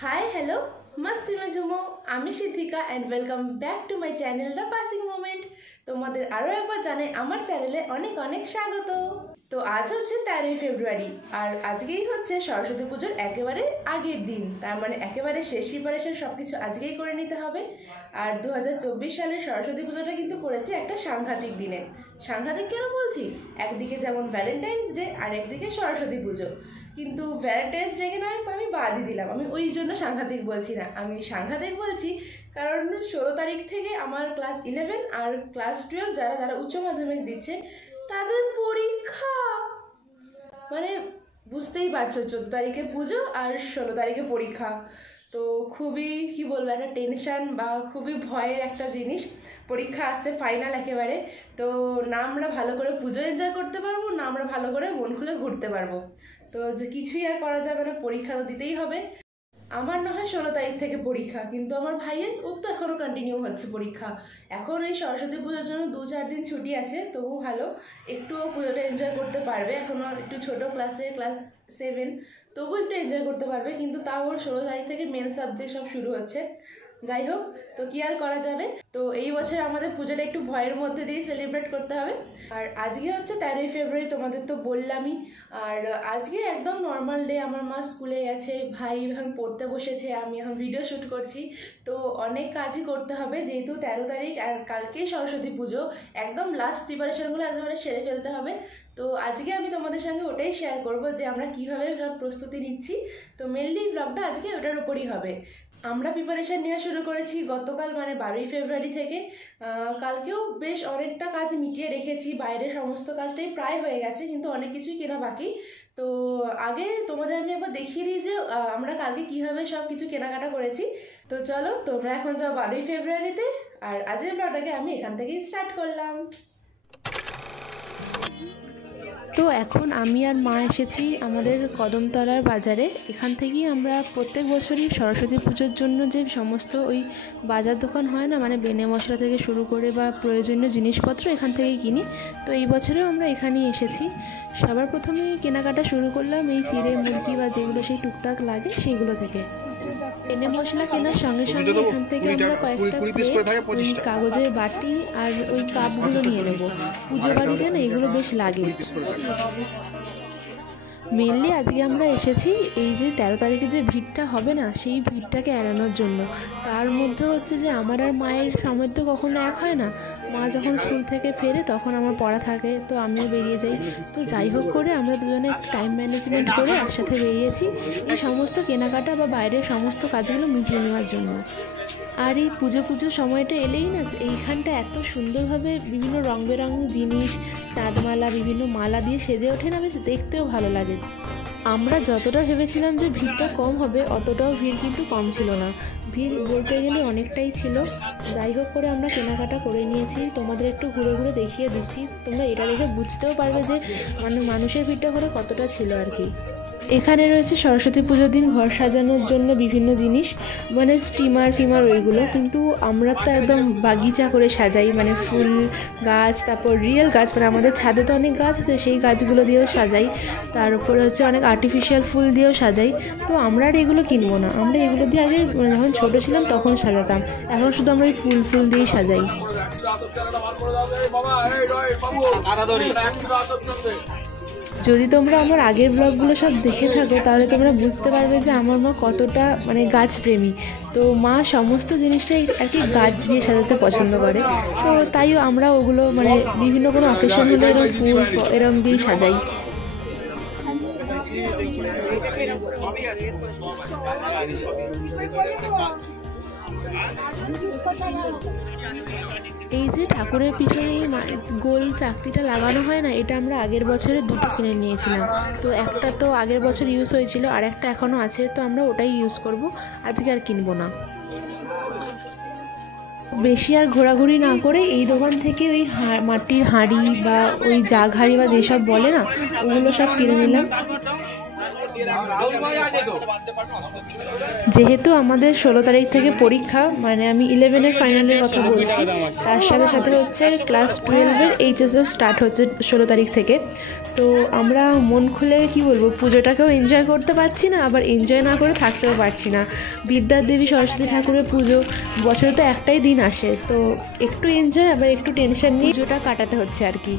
Hi hello मस्ती में झुमो আমি Siddhika and welcome back to my channel the passing moment. তোমাদের আরও একবার জানাই আমার চ্যানেলে অনেক অনেক স্বাগত। তো আজ হচ্ছে 13 ফেব্রুয়ারি আর আজকেই হচ্ছে সরস্বতী পুজোর একেবারে আগের দিন, তার মানে একেবারে শেষ প্রিপারেশন সব কিছু আজকেই করে নিতে হবে। আর 2024 সালের সরস্বতী পুজোটা কিন্তু পড়েছে একটা সাংঘাতিক দিনে। সাংঘাতিক কেন বলছি, একদিকে যেমন ভ্যালেন্টাইন্স ডে আর একদিকে সরস্বতী পুজো, কিন্তু ভ্যালেন্টাইন্স ডেকে নয় আমি বাদই দিলাম, আমি ওই জন্য সাংঘাতিক বলছি না, আমি সাংঘাতিক বলছি কারণ 16 তারিখ থেকে আমার ক্লাস 11 আর ক্লাস 12 যারা যারা উচ্চ মাধ্যমিক দিচ্ছে তাদের পরীক্ষা। মানে বুঝতেই পারছো, 14 তারিখে পুজো আর 16 তারিখে পরীক্ষা। তো খুবই কি বলবো, একটা টেনশন বা খুবই ভয়ের একটা জিনিস। পরীক্ষা আসছে ফাইনাল একেবারে, তো না আমরা ভালো করে পুজো এনজয় করতে পারবো, না আমরা ভালো করে মন খুলে ঘুরতে পারবো। তো যে কিছুই আর করা যাবে না, পরীক্ষা তো দিতেই হবে। আমার না হয় 16 তারিখ থেকে পরীক্ষা, কিন্তু আমার ভাইয়ের ওর তো এখনও কন্টিনিউ হচ্ছে পরীক্ষা। এখন এই সরস্বতী পুজোর জন্য 2-4 দিন ছুটি আছে, তবু ভালো একটুও পুজোটা এনজয় করতে পারবে। এখনও একটু ছোটো ক্লাসে, ক্লাস 7, তবু একটু এনজয় করতে পারবে, কিন্তু তাও ওর 16 তারিখ থেকে মেন সাবজেক্ট সব শুরু হচ্ছে। যাই হোক, তো কি আর করা যাবে। তো এই বছর আমাদের পুজোটা একটু ভয়ের মধ্যে দিয়ে সেলিব্রেট করতে হবে। আর আজকে হচ্ছে 13 ফেব্রুয়ারি, তোমাদের তো বললামই। আর আজকে একদম নর্মাল ডে, আমার মা স্কুলে গেছে, ভাই এখন পড়তে বসেছে, আমি এখন ভিডিও শ্যুট করছি। তো অনেক কাজই করতে হবে, যেহেতু 13 তারিখ আর কালকেই সরস্বতী পুজো, একদম লাস্ট প্রিপারেশনগুলো একেবারে সেরে ফেলতে হবে। তো আজকে আমি তোমাদের সঙ্গে ওটাই শেয়ার করব যে আমরা কীভাবে সব প্রস্তুতি নিচ্ছি। তো মেনলি ব্লগটা আজকে ওটার উপরই হবে। আমরা প্রিপারেশান নেওয়া শুরু করেছি গতকাল, মানে 12 ফেব্রুয়ারি থেকে। কালকেও বেশ অনেকটা কাজ মিটিয়ে রেখেছি, বাইরের সমস্ত কাজটাই প্রায় হয়ে গেছে, কিন্তু অনেক কিছুই কেনা বাকি। তো আগে তোমাদের আমি একবার দেখিয়ে দিই যে আমরা কালকে কীভাবে সব কিছু কেনাকাটা করেছি। তো চলো তোমরা এখন যাও 12 ফেব্রুয়ারিতে, আর আজকের ব্লগটাকে আমি এখান থেকেই স্টার্ট করলাম। তো এখন আমি আর মা এসেছি আমাদের কদমতলার বাজারে। এখান থেকেই আমরা প্রত্যেক বছরই সরস্বতী পুজোর জন্য যে সমস্ত ওই বাজার দোকান হয় না, মানে বেনে মশলা থেকে শুরু করে বা প্রয়োজনীয় জিনিসপত্র এখান থেকেই কিনি। তো এই বছরেও আমরা এখানেই এসেছি। সবার প্রথমে কেনাকাটা শুরু করলাম এই চিড়ে মুরগি বা যেগুলো সেই টুকটাক লাগে সেইগুলো থেকে। বেনে মশলা কেনার সঙ্গে সঙ্গে এখান থেকে আমরা কয়েকটা প্লেট, ওই কাগজের বাটি আর ওই কাপগুলো নিয়ে নেবো। পুজো বাড়িতে না এগুলো বেশ লাগে। মেনলি আজকে আমরা এসেছি এই যে 13 তারিখে যে ভিড়টা হবে না, সেই ভিড়টাকে এড়ানোর জন্য। তার মধ্যে হচ্ছে যে আমার আর মায়ের সময় তো কখনো এক হয় না। মা যখন স্কুল থেকে ফেরে তখন আমার পড়া থাকে, তো আমিও বেরিয়ে যাই। তো যাই হোক করে আমরা দুজনে একটু টাইম ম্যানেজমেন্ট করে একসাথে বেরিয়েছি এই সমস্ত কেনাকাটা বা বাইরের সমস্ত কাজগুলো মিটিয়ে নেওয়ার জন্য। আর এই পুজোর সময়টা এলেই না এইখানটা এত সুন্দরভাবে বিভিন্ন রং বেরঙের জিনিস, চাঁদমালা, বিভিন্ন মালা দিয়ে সেজে ওঠে না, বেশ দেখতেও ভালো লাগে। আমরা যতটা ভেবেছিলাম যে ভিড়টা কম হবে, অতটাও ভিড় কিন্তু কম ছিল না। ভিড় বলতে গেলে অনেকটাই ছিল। যাই হোক করে আমরা কেনাকাটা করে নিয়েছি, তোমাদের একটু ঘুরে ঘুরে দেখিয়ে দিচ্ছি। তোমরা এটা দেখে বুঝতেও পারবে যে মানুষের ভিড়টা করে কতটা ছিল আর কি। এখানে রয়েছে সরস্বতী পুজোর দিন ঘর সাজানোর জন্য বিভিন্ন জিনিস, মানে স্টিমার ফিমার ওইগুলো, কিন্তু আমরা তো একদম বাগিচা করে সাজাই, মানে ফুল গাছ, তারপর রিয়েল গাছ, মানে আমাদের ছাদে তো অনেক গাছ আছে, সেই গাছগুলো দিয়েও সাজাই। তার উপরে হচ্ছে অনেক আর্টিফিশিয়াল ফুল দিয়েও সাজাই। তো আমরা আর এগুলো কিনবো না, আমরা এগুলো দিয়ে আগে যখন ছোটো ছিলাম তখন সাজাতাম, এখন শুধু আমরা ওই ফুল দিয়েই সাজাই। যদি তোমরা আমার আগের ব্লগগুলো সব দেখে থাকো তাহলে তোমরা বুঝতে পারবে যে আমার মা কতটা মানে গাছপ্রেমী। তো মা সমস্ত জিনিসটাই আর কি গাছ দিয়ে সাজাতে পছন্দ করে। তো তাইও আমরা ওগুলো মানে বিভিন্ন কোনো অকেশন হলে এরকম ফুল এরকম দিয়ে সাজাই। এই যে ঠাকুরের পিছনে এই গোল চাকতিটা লাগানো হয় না, এটা আমরা আগের বছরে দুটো কিনে নিয়েছিলাম। তো একটা তো আগের বছর ইউজ হয়েছিল, আর একটা এখনও আছে, তো আমরা ওটাই ইউজ করব, আজকে আর কিনবো না। বেশি আর ঘোরাঘুরি না করে এই দোকান থেকে ওই মাটির হাঁড়ি বা ওই জাগ হাঁড়ি বা যেসব বলে না, ওগুলো সব কিনে নিলাম। যেহেতু আমাদের 16 তারিখ থেকে পরীক্ষা, মানে আমি 11-এর ফাইনালের কথা বলছি, তার সাথে সাথে হচ্ছে ক্লাস 12-এর এইচএসও স্টার্ট হচ্ছে 16 তারিখ থেকে। তো আমরা মন খুলে কি বলবো, পুজোটাকেও এনজয় করতে পারছি না, আবার এনজয় না করে থাকতেও পারছি না। বিদ্যার দেবী সরস্বতী ঠাকুরের পুজো, বছরে তো একটাই দিন আসে, তো একটু এনজয় আবার একটু টেনশন নিয়ে পুজোটা কাটাতে হচ্ছে আর কি।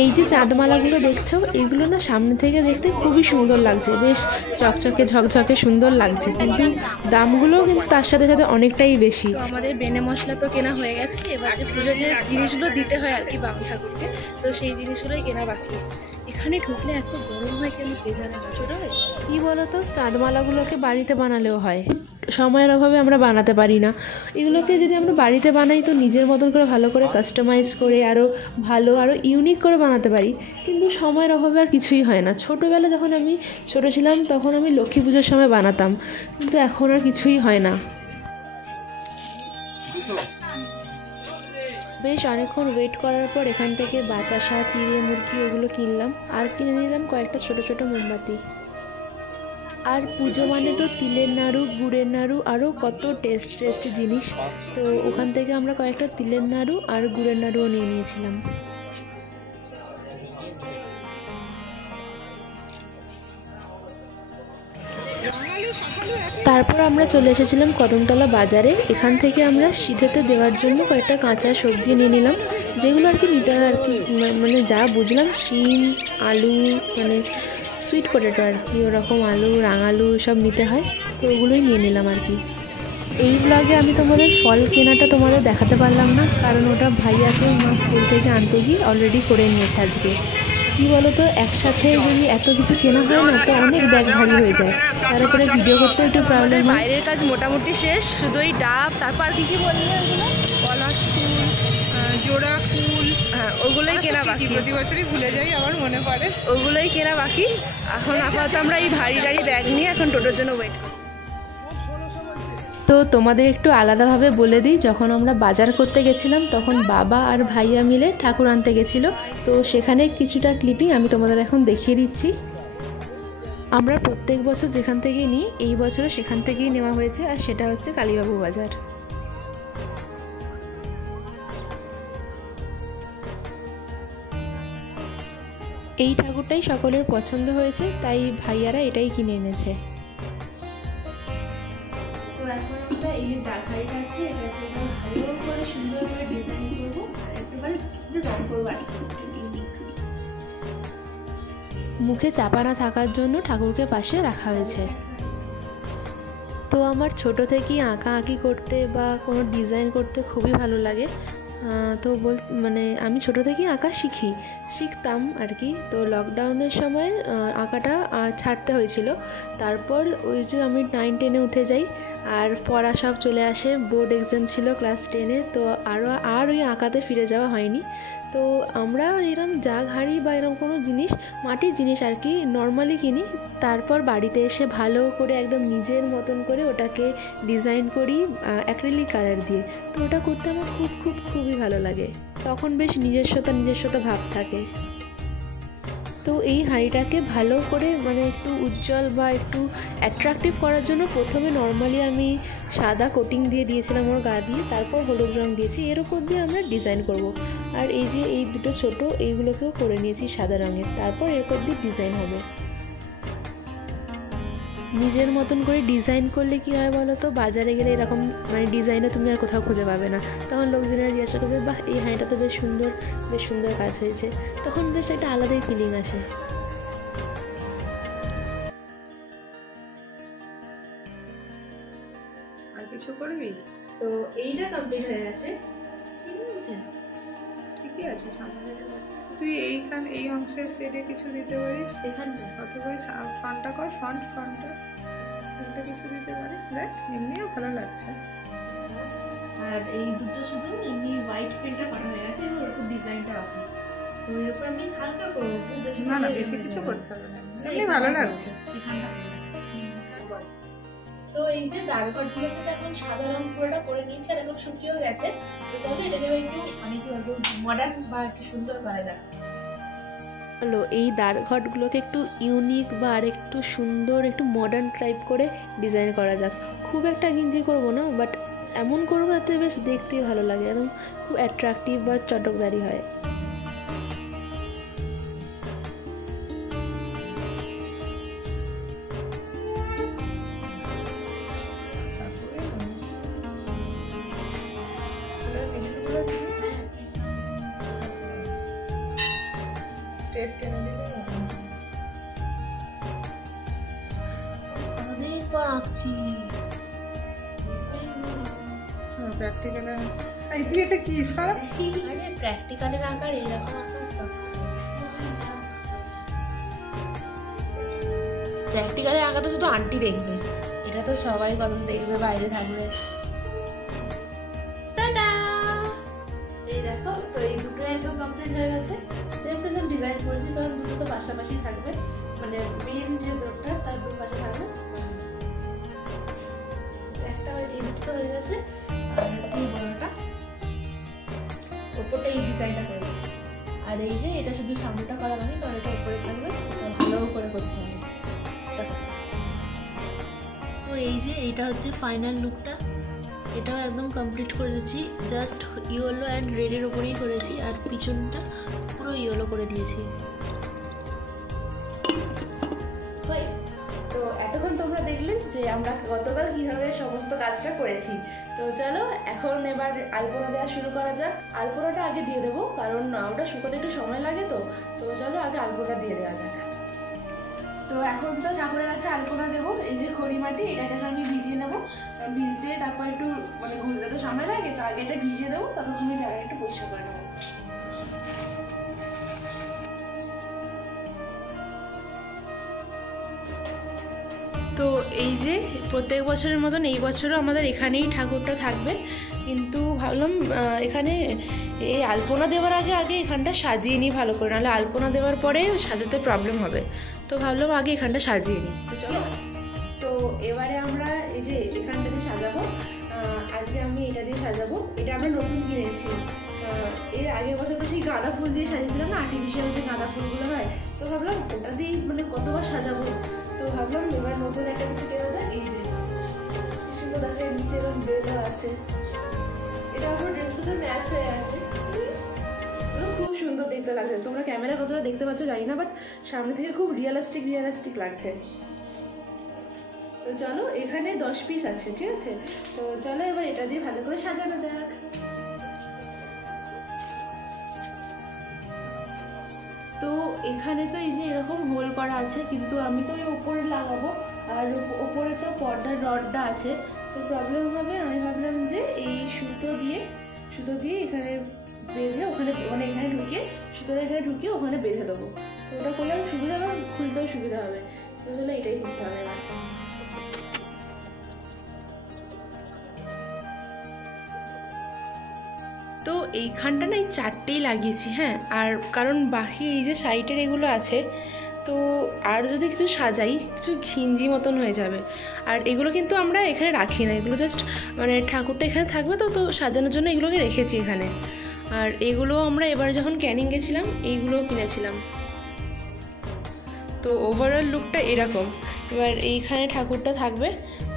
এই যে চাঁদমালাগুলো দেখছো, এগুলো না সামনে থেকে দেখতে খুবই সুন্দর লাগছে, বেশ চকচকে ঝকঝকে সুন্দর লাগছে, কিন্তু দামগুলোও কিন্তু তার সাথে সাথে অনেকটাই বেশি। আমাদের বেনে মশলা তো কেনা হয়ে গেছে, এবার যে পুজোর যে জিনিসগুলো দিতে হয় আর কি বাবা ঠাকুরকে, তো সেই জিনিসগুলোই কেনা বাকি। এখানে ঢুকলে এত গরম হয় কেন কে জানে না। ছোটো হয় কী বলো তো, চাঁদমালাগুলোকে বাড়িতে বানালেও হয়, সময়ের অভাবে আমরা বানাতে পারি না। এগুলোকে যদি আমরা বাড়িতে বানাই তো নিজের মতন করে ভালো করে কাস্টমাইজ করে আরও ভালো আরও ইউনিক করে বানাতে পারি, কিন্তু সময়ের অভাবে আর কিছুই হয় না। ছোটোবেলা যখন আমি ছোটো ছিলাম তখন আমি লক্ষ্মী পুজোর সময় বানাতাম, কিন্তু এখন আর কিছুই হয় না। বেশ অনেকক্ষণ ওয়েট করার পর এখান থেকে বাতাসা, চিড়ে মুরগি ওগুলো কিনলাম, আর কিনে নিলাম কয়েকটা ছোটো ছোটো মোমবাতি। আর পুজো মানে তো তিলের নাড়ু, গুড়ের নাড়ু, আরও কত টেস্টি জিনিস, তো ওখান থেকে আমরা কয়েকটা তিলের নাড়ু আর গুড়ের নাড়ুও নিয়ে নিয়েছিলাম। তারপর আমরা চলে এসেছিলাম কদমতলা বাজারে। এখান থেকে আমরা সিধেতে দেওয়ার জন্য কয়েকটা কাঁচা সবজি নিয়ে নিলাম, যেগুলো আর কি নিতে হয় আর কি, মানে যা বুঝলাম শিম, আলু, মানে সুইট পটেটো আর কি, ওরকম আলু, রাঙালু সব নিতে হয়, তো ওগুলোই নিয়ে নিলাম আর কি। এই ব্লগে আমি তোমাদের ফল কেনাটা তোমাদের দেখাতে পারলাম না, কারণ ওটা ভাইয়াকে মা স্কুল থেকে আনতে গিয়ে অলরেডি করে নিয়েছে আজকে। কী বলো তো, একসাথে যদি এত কিছু কেনা হয় না তো অনেক ব্যাগ ভারী হয়ে যায়, তার উপরে ভিডিও করতে একটু প্রবলেম। বাইরের কাজ মোটামুটি শেষ, শুধু এই ডাব, তারপর আর কী বলবো, এগুলো পলাশ ফুল, জোড়া ফুল, হ্যাঁ ওগুলোই কেনা বাকি। প্রতি বছরই ভুলে যাই, আবার মনে পড়ে, ওগুলোই কেনা বাকি। এখন আপাতত আমরা এই ভারী ব্যাগ নিয়ে এখন টোটোর জন্য ওয়েট। তো তোমাদের একটু আলাদাভাবে বলে দিই, যখন আমরা বাজার করতে গেছিলাম তখন বাবা আর ভাইয়া মিলে ঠাকুর আনতে গেছিলো, তো সেখানে কিছুটা ক্লিপিং আমি তোমাদের এখন দেখিয়ে দিচ্ছি। আমরা প্রত্যেক বছর যেখান থেকেই নিই, এই বছরও সেখান থেকেই নেওয়া হয়েছে, আর সেটা হচ্ছে কালীবাবু বাজার। এই ঠাকুরটাই সকলের পছন্দ হয়েছে, তাই ভাইয়ারা এটাই কিনে এনেছে। তো এখন আমরা এই যে জারখাড়িটা আছে, এটাকে ভালো করে সুন্দর করে ডিজাইন করবো, আর একেবারে রং করবো আর মুখে চাপা না থাকার জন্য ঠাকুরকে পাশে রাখা হয়েছে। তো আমার ছোট থেকেই আঁকি করতে বা কোনো ডিজাইন করতে খুবই ভালো লাগে, তো মানে আমি ছোটো থেকেই আঁকা শিখতাম আর কি। তো লকডাউনের সময় আঁকাটা ছাড়তে হয়েছিল, তারপর ওই যে আমি 9-10-এ উঠে যাই, আর পড়া সব চলে আসে, বোর্ড এক্সাম ছিল ক্লাস 10-এ, তো আর ওই আঁকাতে ফিরে যাওয়া হয়নি। তো আমরা এরকম জাগ হাঁড়ি বা এরকম কোনো জিনিস, মাটির জিনিস আর কি নর্মালি কিনি, তারপর বাড়িতে এসে ভালো করে একদম নিজের মতন করে ওটাকে ডিজাইন করি অ্যাক্রিলিক কালার দিয়ে। তো ওটা করতে আমার খুবই ভালো লাগে, তখন বেশ নিজস্বতা ভাব থাকে। তো এই হাঁড়িটাকে ভালো করে মানে একটু উজ্জ্বল বা একটু অ্যাট্রাকটিভ করার জন্য প্রথমে নর্মালি আমি সাদা কোটিং দিয়ে দিয়েছিলাম ওর গা দিয়ে, তারপর হলুদ রং দিয়েছি, এর উপর দিয়ে আমরা ডিজাইন করব। আর এই যে এই দুটো ছোট, এইগুলোকেও করে নিয়েছি সাদা রঙের, তারপর এর উপর দিয়ে ডিজাইন হবে। নিজের মতন করে ডিজাইন করলে কি হয় বলো তো, বাজারে গেলে এরকম মানে ডিজাইনে তুমি আর কোথাও খুঁজে পাবে না, তখন লোকজনেরা জিজ্ঞাসা করবে বাহ এই হাঁড়িটা তো বেশ সুন্দর কাজ হয়েছে, তখন বেশ একটা আলাদাই ফিলিং আসে। আর কিছু করবি? তো এইটা কমপ্লিট হয়ে গেছে, ঠিকই আছে সামনে তুই এই অংশের শেডে কিছু দিতে পারিস, এখানটা অথবা ফ্রন্টটা কর, ফ্রন্টটা কিছু দিতে পারিস, দেখ এমনিও ভালো লাগছে। আর এই দুটো শুধু এমনি হোয়াইট পেন্টটা করা হয়ে গেছে, এবার ওর ডিজাইনটা বাকি, তো এর উপর আমি হালকা করবো, না বেশি কিছু করতে হবে না, এমনি ভালো লাগছে। তো এই যে দাঁড়ঘরগুলোকে তো এখন সাদা রং পুরোটা করে নিয়েছে আর এখন শুকিয়েও গেছে। তো চলো এটাকে একটু মানে কি বলবো মডার্ন বা একটু সুন্দর করা যাক। হলো এই দ্বারঘটগুলোকে একটু ইউনিক বা আর একটু সুন্দর একটু মডার্ন টাইপ করে ডিজাইন করা যাক। খুব একটা গিঞ্জি করব না, বাট এমন করবো যাতে বেশ দেখতেই ভালো লাগে, একদম খুব অ্যাট্রাকটিভ বা চটকদারি হয়। পর আঁকছি প্র্যাকটিক্যালে তুই এটা কি সব আরে প্র্যাকটিক্যালের আঁকার এরকম আঁকা প্র্যাকটিক্যালের আঁকা তো শুধু আন্টি দেখবে, এটা তো সবাই কত দেখবে বাইরে থাকবে। টাটা, এই দেখো তো এই দুটো একদম কমপ্লিট হয়ে গেছে। সেম টু সেম ডিজাইন করেছি কারণ দুটো তো পাশাপাশি থাকবে, মানে মেন যে ডোরটা তার দুপাশে থাকবে। একটা এই দুটো হয়ে গেছে আর হচ্ছে এই বড়টা ওপরটা এই ডিজাইনটা করেছি। আর এই যে এটা শুধু সামনেটা করা হয়নি কারণ এটা উপরে থাকবে, ভালো করে করতে হবে। তো এই যে এটা হচ্ছে ফাইনাল লুকটা, এটাও একদম কমপ্লিট করে দিয়েছি। জাস্ট ইয়েলো অ্যান্ড রেডের ওপরেই করেছি আর পিছনটা পুরো ইয়েলো করে দিয়েছি। তো এতক্ষণ তোমরা দেখলেন যে আমরা গতকাল কিভাবে সমস্ত কাজটা করেছি। তো চলো এখন এবার আলপনা দেওয়া শুরু করা যাক। আলপনাটা আগে দিয়ে দেবো কারণ ওটা শুকোতে একটু সময় লাগে। তো চলো আগে আলপনা দিয়ে দেওয়া যাক। তো এখন তো ঠাকুরের কাছে আলপনা দেবো। এই যে খড়ি মাটি এটাকে আমি ভিজিয়ে নেবো, ভিজিয়ে তারপর একটু মানে ঘুরতে তো সময় লাগে, তো আগে এটা ভিজিয়ে দেবো, ততক্ষণ আমি জায়গাটা একটু পরিষ্কার করে নেবো। তো এই যে প্রত্যেক বছরের মতন এই বছরও আমাদের এখানেই ঠাকুরটা থাকবে, কিন্তু ভাবলাম এখানে এই আলপনা দেওয়ার আগে এখানটা সাজিয়ে নিই ভালো করে, নাহলে আলপনা দেওয়ার পরে সাজাতে প্রবলেম হবে। তো ভাবলাম আগে এখানটা সাজিয়ে নিই। তো চলো, তো এবারে আমরা এই যে এখানটাতে সাজাবো। আজকে আমি এটা দিয়ে সাজাবো, এটা আমরা নতুন কিনেছি। এর আগের বছর তো সেই গাঁদা ফুল দিয়ে সাজিয়েছিলাম না, আর্টিফিশিয়াল যে গাঁদা ফুলগুলো হয়। তো ভাবলাম ওটা দিয়ে মানে কতবার সাজাবো, তো ভাবলাম এবার নতুন একটা কিছু কেনা যায়। এই যে সুন্দর দেখে নিচে এরকম বেলও আছে, এটা আমার ড্রেসের সাথে ম্যাচ হয়ে আছে, খুব সুন্দর দেখতে লাগছে। তোমরা ক্যামেরা কতটা দেখতে পাচ্ছ জানি না, বাট সামনে থেকে খুব রিয়েলিস্টিক লাগছে। তো চলো এখানে 10 পিস আছে, ঠিক আছে। তো চলো এবার এটা দিয়ে ভালো করে সাজানো যাক। তো এখানে তো এই যে এরকম হোল করা আছে, কিন্তু আমি তো ওই ওপরে লাগাবো আর ওপরে তো পর্দার রডটা আছে, তো প্রবলেম হবে। আমি ভাবলাম যে এই সুতো দিয়ে এখানে বেঁধে ওখানে মানে এখানে ঢুকিয়ে সুতোটা এখানে ঢুকিয়ে ওখানে বেঁধে দেবো। তো ওটা করলে আমার সুবিধা হবে, খুলতেও সুবিধা হবে। তো তাহলে এটাই করতে হবে এবার। তো এইখানটা না এই 4টেই লাগিয়েছি, হ্যাঁ। আর কারণ বাকি এই যে সাইডের এগুলো আছে, তো আর যদি কিছু সাজাই কিছু ঘিঞ্জি মতন হয়ে যাবে। আর এগুলো কিন্তু আমরা এখানে রাখি না, এগুলো জাস্ট মানে ঠাকুরটা এখানে থাকবে তো সাজানোর জন্য এগুলোকে রেখেছি এখানে। আর এগুলো আমরা এবার যখন ক্যানিং গেছিলাম এইগুলোও কিনেছিলাম। তো ওভারঅল লুকটা এরকম। এবার এইখানে ঠাকুরটা থাকবে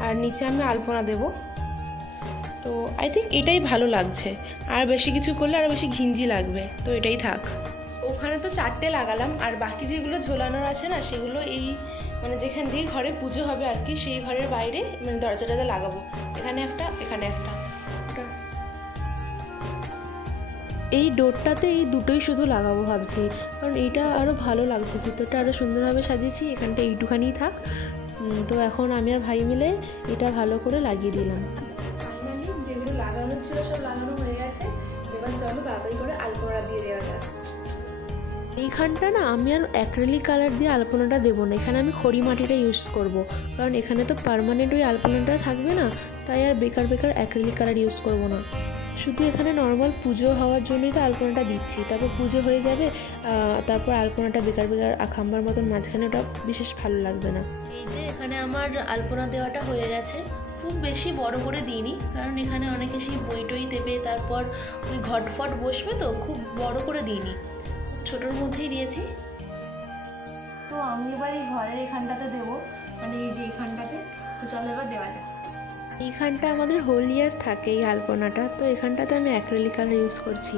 আর নিচে আমি আলপনা দেবো। তো আই থিঙ্ক এটাই ভালো লাগছে, আর বেশি কিছু করলে আরও বেশি ঘিঞ্জি লাগবে, তো এটাই থাক। ওখানে তো 4টে লাগালাম, আর বাকি যেগুলো ঝোলানোর আছে না সেগুলো এই মানে যেখান দিয়ে ঘরে পুজো হবে আর কি, সেই ঘরের বাইরে মানে দরজাটাতে লাগাবো। এখানে একটা, এখানে একটা। এই ডোরটাতে এই দুটোই শুধু লাগাবো ভাবছি, কারণ এইটা আরও ভালো লাগছে, ভিতরটা আরও সুন্দরভাবে সাজিয়েছি। এখানটা এইটুখানি থাক। তো এখন আমি আর ভাই মিলে এটা ভালো করে লাগিয়ে দিলাম। ফাইনালি যেগুলো লাগানো ছিল সব লাগানো হয়ে গেছে, এবার চলো তাড়াতাড়ি করে আলপনা দিয়ে দেওয়া যাক। এইখানটা না আমি আর অ্যাক্রিলিক কালার দিয়ে আলপনাটা দেবো না, এখানে আমি খড়ি মাটিটা ইউজ করব, কারণ এখানে তো পার্মানেন্ট ওই আলপনাটা থাকবে না, তাই আর বেকার অ্যাক্রিলিক কালার ইউজ করব না। শুধু এখানে নর্মাল পুজো হওয়ার জন্যই তো আলপনাটা দিচ্ছি, তারপর পুজো হয়ে যাবে, তারপর আলপনাটা বেকার বেকার খাম্বার মতন মাঝখানে, ওটা বিশেষ ভালো লাগবে না। এই যে এখানে আমার আলপনা দেওয়াটা হয়ে গেছে। খুব বেশি বড় করে দিইনি, কারণ এখানে অনেকে সেই বই টই দেবে, তারপর ওই ঘটফট বসবে, তো খুব বড় করে দিইনি, ছোটোর মধ্যেই দিয়েছি। তো আমি এবার এই ঘরের এখানটাতে দেবো, মানে এই যে এখানটাতে। তো চলো এবার দেওয়া যায়। এইখানটা আমাদের হোল ইয়ার থাকে এই আলপনাটা, তো এখানটাতে আমি অ্যাক্রিলিক কালার ইউজ করছি,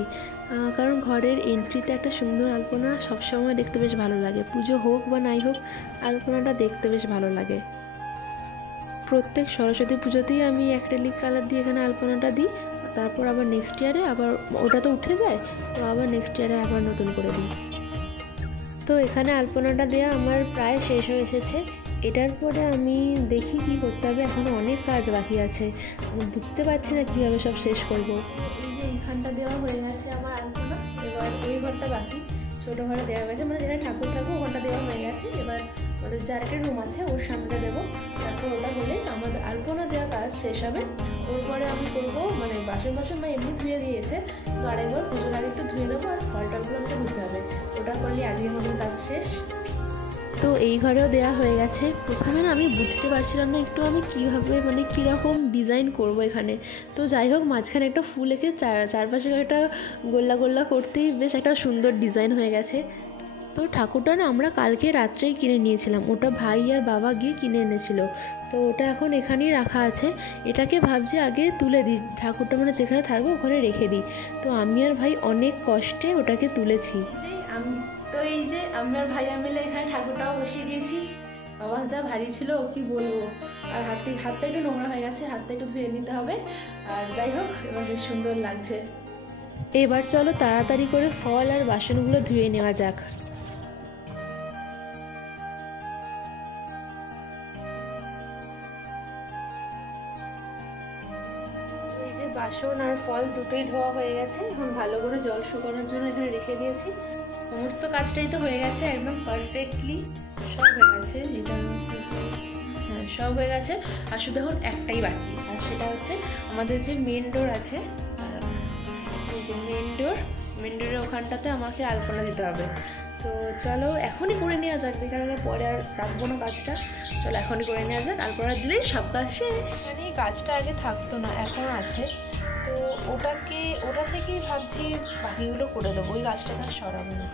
কারণ ঘরের এন্ট্রিতে একটা সুন্দর আলপনা সবসময় দেখতে বেশ ভালো লাগে। পুজো হোক বা নাই হোক, আলপনাটা দেখতে বেশ ভালো লাগে। প্রত্যেক সরস্বতী পুজোতেই আমি অ্যাক্রিলিক কালার দিয়ে এখানে আলপনাটা দিই, তারপর আবার নেক্সট ইয়ারে আবার ওটা তো উঠে যায়, তো আবার নেক্সট ইয়ারে আবার নতুন করে দিই। তো এখানে আলপনাটা দেওয়া আমার প্রায় শেষ হয়ে এসেছে। এটার পরে আমি দেখি কি করতে হবে, এখনও অনেক কাজ বাকি আছে, বুঝতে পারছি না কীভাবে সব শেষ করব। এই যে এইখানটা দেওয়া হয়ে গেছে আমার আলপনা, এবার ওই ঘরটা বাকি, ছোটো ঘরে দেওয়া হয়েছে, মানে যেখানে ঠাকুর থাকবে ওখানটা দেওয়া হয়ে গেছে। এবার আমাদের যে আরেকটা রুম আছে ওর সামনেটা দেবো, তারপর ওটা হলে আমাদের আলপনা দেওয়া কাজ শেষ হবে। ওর পরে আমি করবো, মানে বাসন বা এমনি ধুয়ে দিয়েছে, তো আরেকবার পুজোর আগে একটু ধুয়ে নেবো, আর ফলটাগুলো আমাকে ধুতে হবে। ওটা করলে আজকের মতন কাজ শেষ। তো এই ঘরেও দেওয়া হয়ে গেছে। প্রথমে না আমি বুঝতে পারছিলাম না একটু আমি কীভাবে, মানে কীরকম ডিজাইন করব এখানে। তো যাই হোক, মাঝখানে একটা ফুল এঁকে চারপাশে একটা গোল্লা গোল্লা করতেই বেশ একটা সুন্দর ডিজাইন হয়ে গেছে। তো ঠাকুরটা না আমরা কালকে রাত্রেই কিনে নিয়েছিলাম, ওটা ভাই আর বাবা গিয়ে কিনে এনেছিল, তো ওটা এখন এখানেই রাখা আছে। এটাকে ভাবছি আগে তুলে দিই, ঠাকুরটা মানে যেখানে থাকবে ওখানে রেখে দিই। তো আমি আর ভাই অনেক কষ্টে ওটাকে তুলেছি। তো এই যে আমি আর ভাইয়া মিলে এখানে ঠাকুরটাও বসিয়ে দিয়েছি। বাবা যা ভারী ছিল কি বলবো, আর হাতটা একটু নোংরা হয়ে গেছে, হাতটা একটু ধুয়ে নিতে হবে। আর যাই হোক, এবার বেশ সুন্দর লাগছে। এবার চলো তাড়াতাড়ি করে ফল আর বাসনগুলো ধুয়ে নেওয়া যাক। এই যে বাসন আর ফল দুটোই ধোয়া হয়ে গেছে, এখন ভালো করে জল শুকানোর জন্য এখানে রেখে দিয়েছি। সমস্ত কাজটাই তো হয়ে গেছে একদম পারফেক্টলি, সব হয়ে গেছে, হ্যাঁ সব হয়ে গেছে। আর শুধু এখন একটাই বাকি, আর সেটা হচ্ছে আমাদের যে মেন ডোর আছে, এই যে মেন ডোরের ওখানটাতে আমাকে আলপনা দিতে হবে। তো চলো এখনই করে নেওয়া যাক, কারণ পরে আর রাখবো না কাজটা। চলো এখনই করে নেওয়া যাক, আলপনা দিলেই সব কাজ শেষ। মানে এই কাজটা আগে থাকতো না, এখন আছে, তো ওটা থেকেই ভাবছি বাকিগুলো করে দেবো, ওই গাছটাকে আর সরাবো না।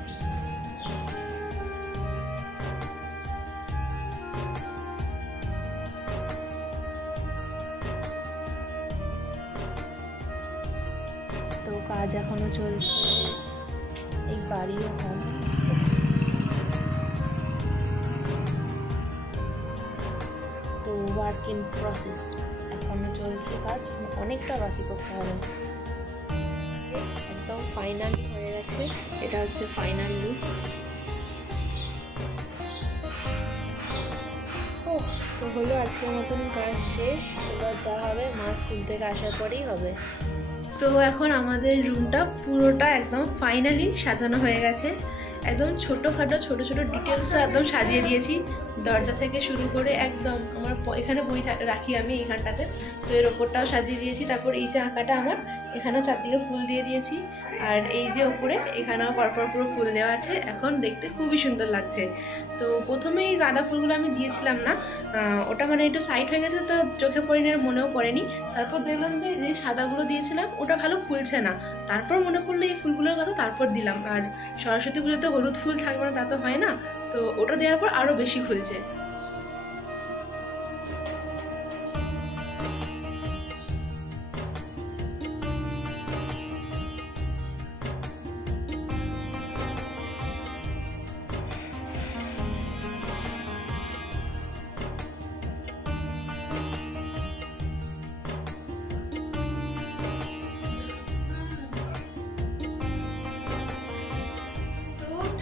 তো কাজ এখনো চলছে, এই গাড়িও হবে, তো ওয়ার্ক ইন প্রসেস, এখনো চলছে কাজ, অনেকটা বাকি করতে হবে। একদম ফাইনাল হয়ে গেছে, এটা হচ্ছে ফাইনাল লুক। তো হলো আজকের মতন কাজ শেষ, এবার যা হবে মা স্কুল থেকে আসার পরেই হবে। তো এখন আমাদের রুমটা পুরোটা একদম ফাইনালি সাজানো হয়ে গেছে, একদম ছোটোখাটো ছোটো ডিটেলসও একদম সাজিয়ে দিয়েছি, দরজা থেকে শুরু করে একদম আমার এখানে বই রাখি আমি এইখানটাতে, তো এর ওপরটাও সাজিয়ে দিয়েছি। তারপর এই যে আঁকাটা আমার, এখানেও চারদিকে ফুল দিয়ে দিয়েছি, আর এই যে ওপরে এখানেও পরপর পুরো ফুল দেওয়া আছে, এখন দেখতে খুবই সুন্দর লাগছে। তো প্রথমে এই গাঁদা ফুলগুলো আমি দিয়েছিলাম না, ওটা মানে একটু সাইড হয়ে গেছে, তো চোখে পড়েনি আর মনেও পড়েনি। তারপর দেখলাম যে এই সাদাগুলো দিয়েছিলাম ওটা ভালো ফুলছে না, তারপর মনে পড়লো এই ফুলগুলোর কথা, তারপর দিলাম। আর সরস্বতী পুজোতে হলুদ ফুল থাকবে না তা তো হয় না, তো ওটা দেওয়ার পর আরও বেশি ফুলছে।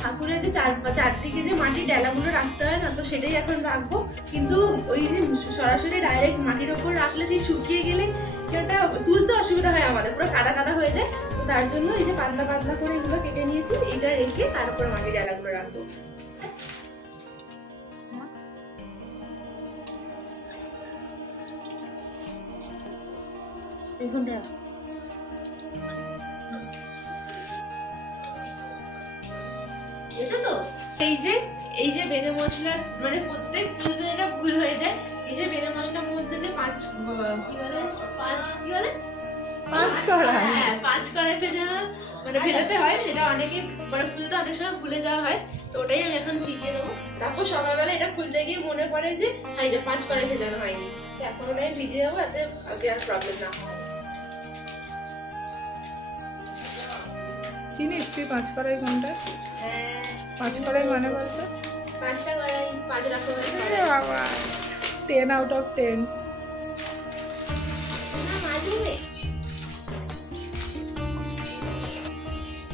ঠাকুরের যে চারদিকে যে মাটির ডেলাগুলো রাখতে হয় না, তো সেটাই এখন রাখবো। কিন্তু ওই যে সরাসরি ডাইরেক্ট মাটির ওপর রাখলে যে শুকিয়ে গেলে সেটা তুলতে অসুবিধা হয়, আমাদের পুরো কাদা কাদা হয়ে যায়। তো তার জন্য এই যে পাতলা পাতলা করে এগুলো কেটে নিয়েছি, এটা রেখে তার উপরে মাটির ডেলাগুলো রাখবো। এই ঘন্টা এই যে বেলে মশলার মানে প্রত্যেক পুজোতে এটা ভুল হয়ে যায়। এই যে বেলে মশলার মধ্যে যে পাঁচ কড়াই, হ্যাঁ 5 কড়াই ভেজানো মানে ভেজাতে হয়, সেটা অনেকে মানে পুজোতে অনেক সময় ভুলে যাওয়া হয়। তো ওটাই আমি এখন ভিজিয়ে দেবো। তারপর সকালবেলা এটা খুলতে গিয়ে মনে পড়ে যে হ্যাঁ 5 কড়াই ভেজানো হয়নি, তো এখন ওটাই ভিজিয়ে দেবো যাতে আগে আর প্রবলেম না হয়। চিনিস তুই 5 কড়াই কোনটা? 5 কড়াই মানে বলতো? 5টা কড়াই, 5 রকমের আরে বাবা, 10 out of 10। না মাঝে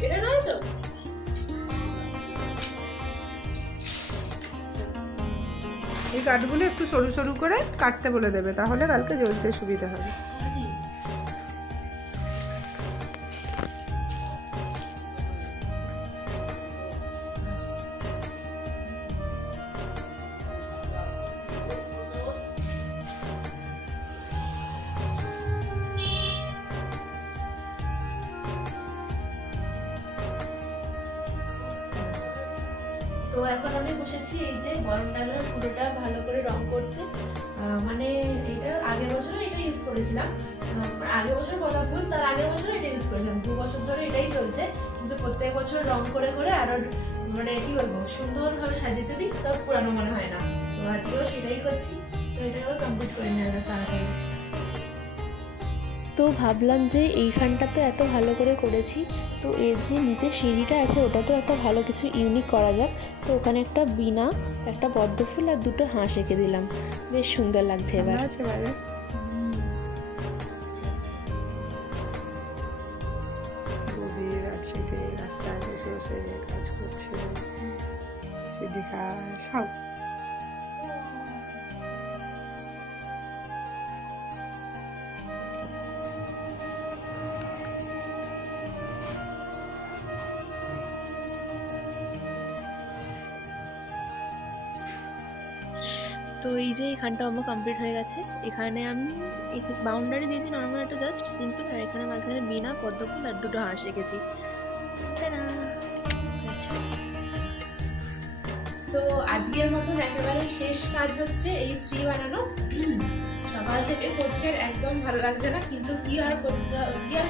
এটা নয় তো। এই কাঠগুলো একটু সরু সরু করে কাটতে বলে দেবে, তাহলে কালকে জ্বলতে সুবিধা হবে। তো এখন আমি বসেছি এই যে গরম ডালের পুরোটা ভালো করে রং করতে। মানে এটা আগের বছরও এটা ইউজ করেছিলাম, আগের বছর গোলাপ ফুল, তার আগের বছর এটা ইউজ করেছিলাম, 2 বছর ধরে এটাই চলছে। কিন্তু প্রত্যেক বছর রং করে করে আরো মানে কি বলবো সুন্দরভাবে সাজিয়ে দিই, তো পুরানো মনে হয় না। তো আজকেও সেটাই করছি, তো এটা আবার কমপ্লিট করে নেওয়া যাক তাড়াতাড়ি। তো ভাবলাম যে এইখানটা তো এত ভালো করে করেছি, তো এর যে নিচে সিঁড়িটা আছে ওটা তো একটা ভালো কিছু ইউনিক করা যাক। তো ওখানে একটা বিনা, একটা পদ্ম ফুল আর 2টো হাঁস এঁকে দিলাম, বেশ সুন্দর লাগছে এবার। আছে বাইরে গভীর রাত্রিতে রাস্তায় বসে বসে কাজ করছে সিদ্দিকা সব। তো এই যে এখানটা আমার কমপ্লিট হয়ে গেছে। এখানে আমি বাউন্ডারি দিয়েছি নর্মাল একটা জাস্ট সিম্পল, আর এখানে মাঝখানে বিনা পদ্ম ফুল আর 2টো হাঁস রেখেছি। তো আজকের মতন একেবারে শেষ কাজ হচ্ছে এই শ্রী বানানো। সকাল থেকে করছে, একদম ভালো লাগছে না, কিন্তু কি আর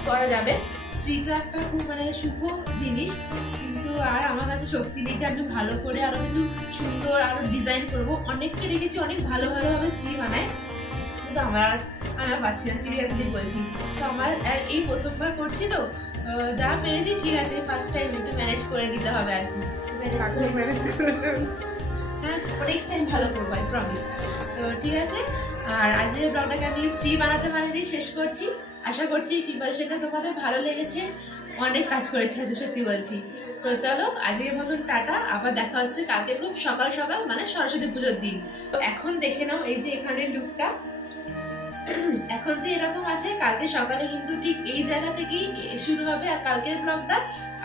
করা যাবে। শ্রী তো একটা খুব মানে শুভ জিনিস, কিন্তু আর আমার কাছে শক্তি নেই যে আমি ভালো করে আরো কিছু সুন্দর আরো ডিজাইন করবো। অনেককে দেখেছি অনেক ভালোভাবে শ্রী বানায়, কিন্তু আমার পাচ্ছি না, সিরিয়াসলি বলছি। তো আমার আর এই প্রথমবার করছি, তো যা পেরেছি ঠিক আছে, ফার্স্ট টাইম একটু ম্যানেজ করে নিতে হবে আর কি। হ্যাঁ, নেক্সট টাইম ভালো করবো, আই প্রমিস। তো ঠিক আছে, আর আজকের ব্লগটাকে আমি শ্রী বানাতে দিয়ে শেষ করছি। আশা করছি প্রিপারেশনটা তোমাদের ভালো লেগেছে, অনেক কাজ করেছি আজ, সত্যি বলছি। তো চলো আজকের মতন টাটা, আবার দেখা হচ্ছে কালকে খুব সকাল সকাল, মানে সরস্বতী পুজোর দিন। তো এখন দেখে নাও এই যে এখানে লুকটা এখন যে এরকম আছে, কালকে সকালে কিন্তু ঠিক এই জায়গা থেকেই শুরু হবে আর কালকের ব্লগটা।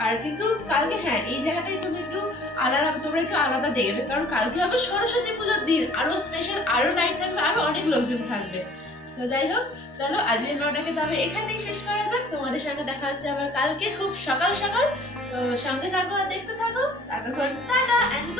আর কিন্তু কালকে হ্যাঁ এই জায়গাটাই তুমি একটু আলাদা, তোমরা একটু আলাদা দেখবে, কারণ কালকে হবে সরস্বতী পুজোর দিন, আরো স্পেশাল, আরো লাইট থাকবে, আরো অনেক লোকজন থাকবে। তো যাই হোক, চলো আজকের ব্লগটাকে তবে এখানেই শেষ করা যাক। তোমাদের সঙ্গে দেখা হচ্ছে আবার কালকে খুব সকাল সকাল। তো সঙ্গে থাকো আর দেখতে থাকো। ততক্ষণ টাটা এন্ড